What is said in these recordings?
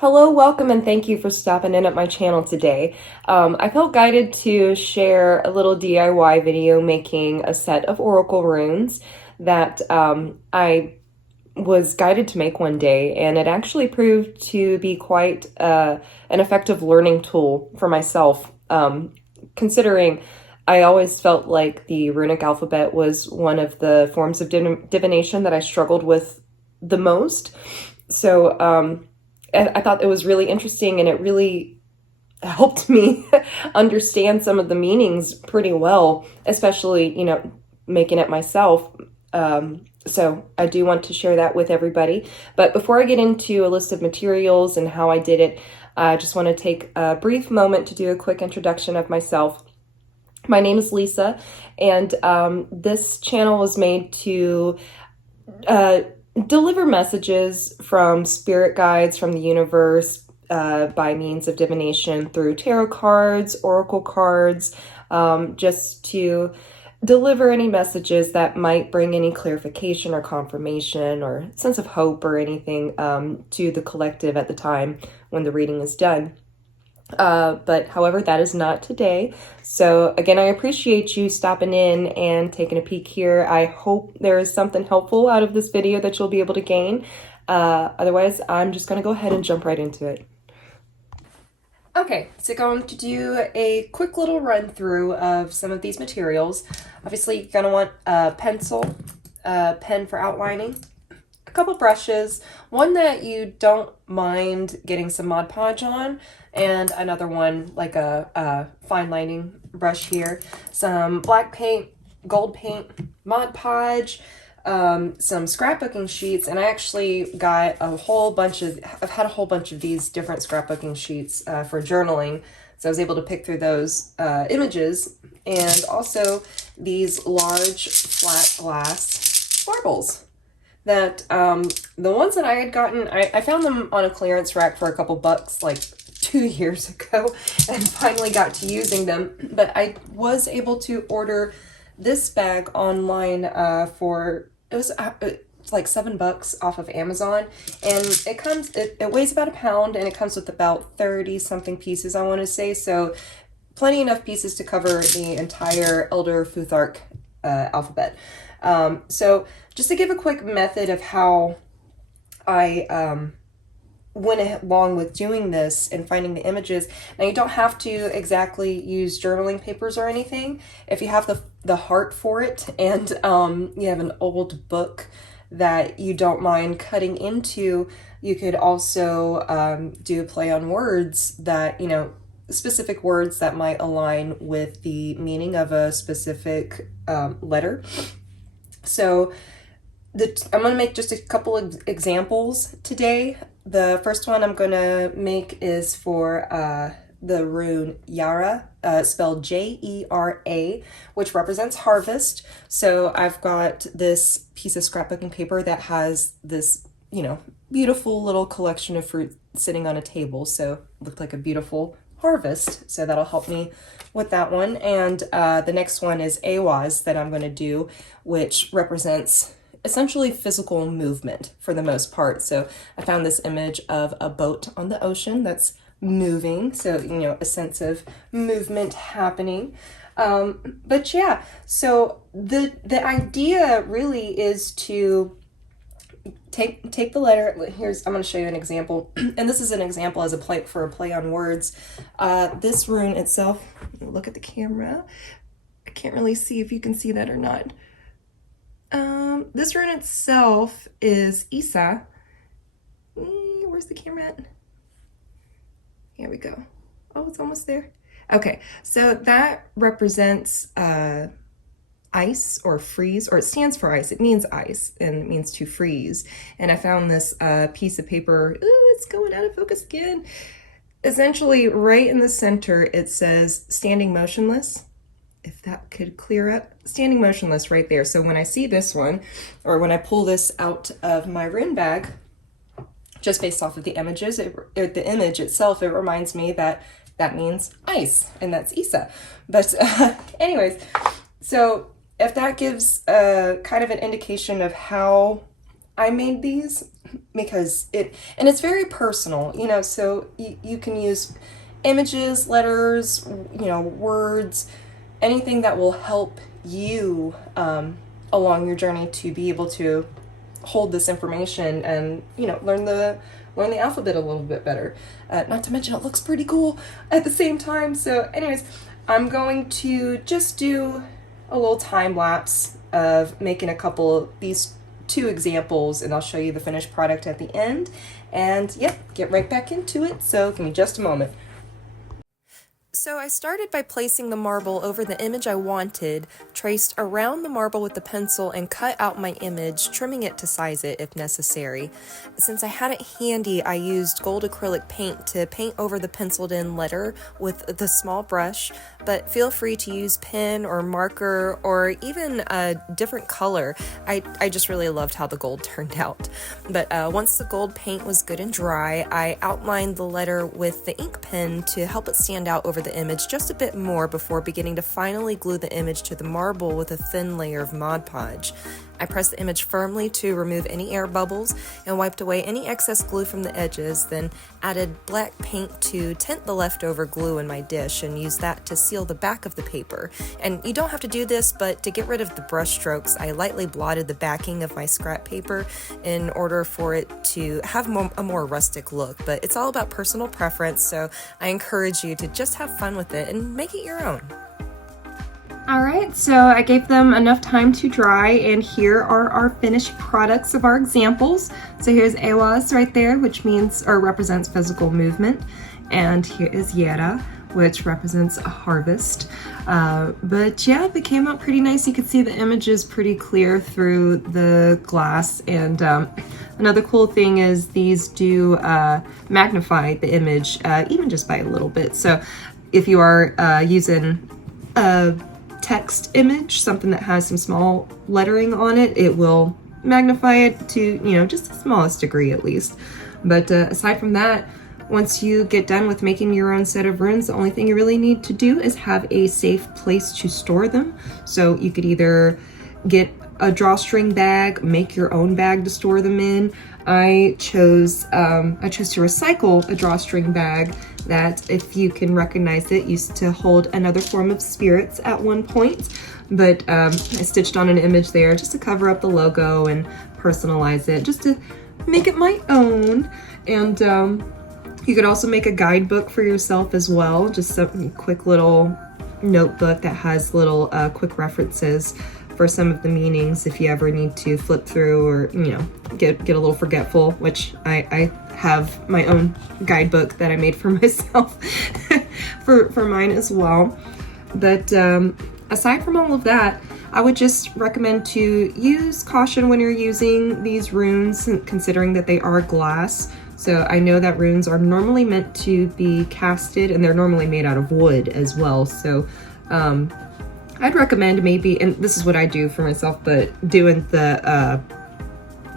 Hello, welcome, and thank you for stopping in at my channel today. I felt guided to share a little DIY video making a set of oracle runes that I was guided to make one day, and it actually proved to be quite an effective learning tool for myself, considering I always felt like the runic alphabet was one of the forms of divination that I struggled with the most. So, I thought it was really interesting, and it really helped me understand some of the meanings pretty well, especially, making it myself. So I do want to share that with everybody. But before I get into a list of materials and how I did it, I just want to take a brief moment to do a quick introduction of myself. My name is Lisa, and this channel was made to deliver messages from spirit guides from the universe by means of divination through tarot cards, oracle cards, just to deliver any messages that might bring any clarification or confirmation or sense of hope or anything to the collective at the time when the reading is done. But however, that is not today. So again, I appreciate you stopping in and taking a peek here. I hope there is something helpful out of this video that you'll be able to gain. Otherwise, I'm just going to go ahead and jump right into it. Okay, so going to do a quick little run through of some of these materials. Obviously, you're going to want a pencil, a pen for outlining, a couple brushes, one that you don't mind getting some Mod Podge on, and another one like a fine lining brush here, some black paint, gold paint, Mod Podge, some scrapbooking sheets, and I actually got I've had a whole bunch of these different scrapbooking sheets for journaling, so I was able to pick through those images, and also these large flat glass marbles that the ones that I had gotten, I found them on a clearance rack for a couple bucks like 2 years ago and finally got to using them. But I was able to order this bag online for, it was like $7 off of Amazon, and it weighs about a pound, and it comes with about 30 something pieces, I want to say, so plenty enough pieces to cover the entire Elder Futhark alphabet. So just to give a quick method of how I went along with doing this and finding the images. Now, you don't have to exactly use journaling papers or anything. If you have the heart for it, and you have an old book that you don't mind cutting into, you could also do a play on words that, specific words that might align with the meaning of a specific letter. So I'm going to make just a couple of examples today. The first one I'm going to make is for the rune Yara, spelled J-E-R-A, which represents harvest. So I've got this piece of scrapbooking paper that has this, beautiful little collection of fruit sitting on a table. So it looked like a beautiful harvest. So that'll help me with that one. And the next one is Awaz that I'm going to do, which represents essentially physical movement for the most part. So I found this image of a boat on the ocean that's moving, so a sense of movement happening. But yeah, so the idea really is to take the letter. I'm going to show you an example, and this is an example as a play on words. This rune itself, look at the camera, I can't really see if you can see that or not. This rune itself is Isa. Where's the camera at? Here we go. Oh, it's almost there. Okay, so that represents ice or freeze, or it stands for ice. It means ice, and it means to freeze. And I found this piece of paper. Ooh, it's going out of focus again. Essentially, right in the center, it says standing motionless. If that could clear up, standing motionless right there. So when I see this one, or when I pull this out of my rune bag, just based off of the images, the image itself, it reminds me that that means ice, and that's Isa. But anyways, so if that gives kind of an indication of how I made these, because it's very personal, you know, so you can use images, letters, you know, words, anything that will help you along your journey to be able to hold this information and, you know, learn the alphabet a little bit better. Not to mention it looks pretty cool at the same time. So anyways, I'm going to just do a little time lapse of making a couple of these 2 examples, and I'll show you the finished product at the end. And yep, get right back into it. So give me just a moment. So I started by placing the marble over the image I wanted, traced around the marble with the pencil, and cut out my image, trimming it to size it if necessary. Since I had it handy, I used gold acrylic paint to paint over the penciled in letter with the small brush, but feel free to use pen or marker or even a different color. I just really loved how the gold turned out. But once the gold paint was good and dry, I outlined the letter with the ink pen to help it stand out over the image just a bit more before beginning to finally glue the image to the marble with a thin layer of Mod Podge. I pressed the image firmly to remove any air bubbles and wiped away any excess glue from the edges, then added black paint to tint the leftover glue in my dish and used that to seal the back of the paper. And you don't have to do this, but to get rid of the brush strokes, I lightly blotted the backing of my scrap paper in order for it to have a more rustic look. But it's all about personal preference, so I encourage you to just have fun with it and make it your own. Alright, so I gave them enough time to dry, and here are our finished products of our examples. So here's Ewas right there, which means or represents physical movement, and here is Yera, which represents a harvest. But yeah, they came out pretty nice. You can see the image is pretty clear through the glass, and another cool thing is these do magnify the image even just by a little bit. So if you are using a text image, something that has some small lettering on it, it will magnify it to, you know, just the smallest degree at least. But aside from that, once you get done with making your own set of runes, the only thing you really need to do is have a safe place to store them. So you could either get a drawstring bag, make your own bag to store them in. I chose to recycle a drawstring bag that, if you can recognize it, used to hold another form of spirits at one point. But I stitched on an image there just to cover up the logo and personalize it, just to make it my own. And you could also make a guidebook for yourself as well, just a quick little notebook that has little quick references for some of the meanings if you ever need to flip through or, you know, get a little forgetful, which I have my own guidebook that I made for myself for mine as well. But aside from all of that, I would just recommend to use caution when you're using these runes, considering that they are glass. So I know that runes are normally meant to be casted, and they're normally made out of wood as well. So I'd recommend maybe, and this is what I do for myself, but doing the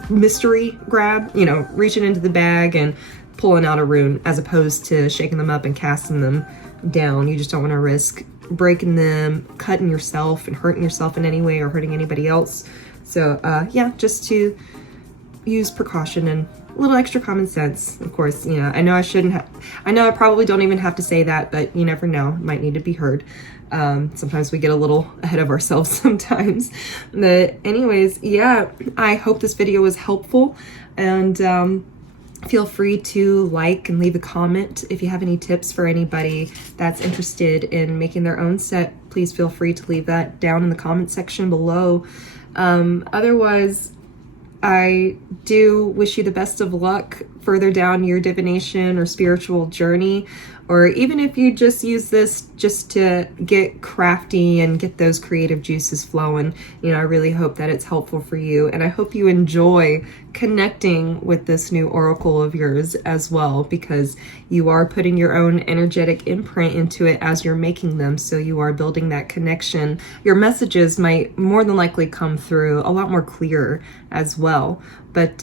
mystery grab, you know, reaching into the bag and pulling out a rune, as opposed to shaking them up and casting them down. You just don't want to risk breaking them, cutting yourself, and hurting yourself in any way or hurting anybody else. So yeah, just to use precaution and a little extra common sense. Of course, you know, I know I probably don't even have to say that, but you never know, it might need to be heard. Sometimes we get a little ahead of ourselves sometimes. But anyways, yeah, I hope this video was helpful, and feel free to like and leave a comment if you have any tips for anybody that's interested in making their own set. Please feel free to leave that down in the comment section below. Otherwise, I do wish you the best of luck further down your divination or spiritual journey, or even if you just use this just to get crafty and get those creative juices flowing. You know, I really hope that it's helpful for you, and I hope you enjoy connecting with this new oracle of yours as well, because you are putting your own energetic imprint into it as you're making them, so you are building that connection. Your messages might more than likely come through a lot more clear as well. But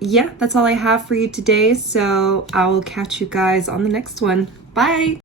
yeah, that's all I have for you today, so I will catch you guys on the next one. Bye!